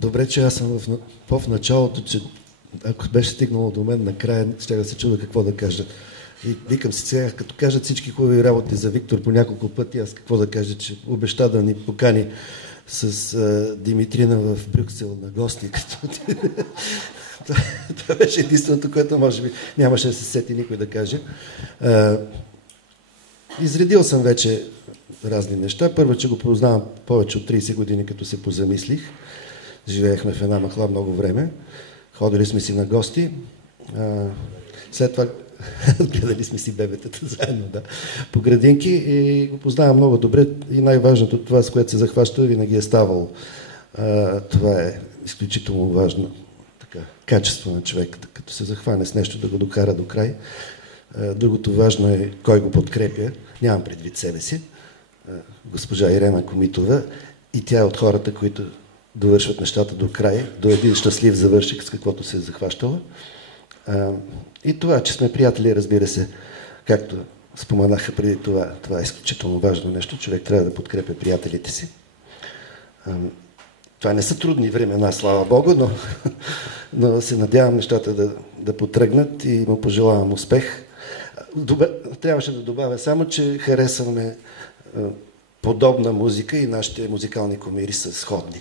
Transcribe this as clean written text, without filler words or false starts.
Добре, че аз съм в началото, че ако беше стигнало до мен накрая, ще да се чуда какво да кажа. И викам си сега, като кажат всички хубави работи за Виктор по няколко пъти, аз какво да кажа, че обеща да ни покани с Димитрина в Брюксел на гости. Това беше единственото, което може би нямаше да се сети никой да каже. Изредил съм вече разни неща. Първо, че го познавам повече от 30 години, като се позамислих. Живеехме в една махла много време. Ходили сме си на гости. След това гледали сме си бебетата заедно, да, по градинки и го познавам много добре. И най-важното, това, с което се захваща, винаги е ставало. Това е изключително важно качество на човек, като се захване с нещо, да го докара до край. Другото важно е кой го подкрепя. Нямам предвид себе си. Госпожа Ирена Комитова, и тя е от хората, които довършват нещата до край, до един щастлив завършик, с каквото се е захващала. И това, че сме приятели, разбира се, както споменаха преди това, това е изключително важно нещо. Човек трябва да подкрепя приятелите си. Това не са трудни времена, слава Богу, но се надявам нещата да потръгнат и му пожелавам успех. Трябваше да добавя само, че харесваме подобна музика и нашите музикални кумири са сходни.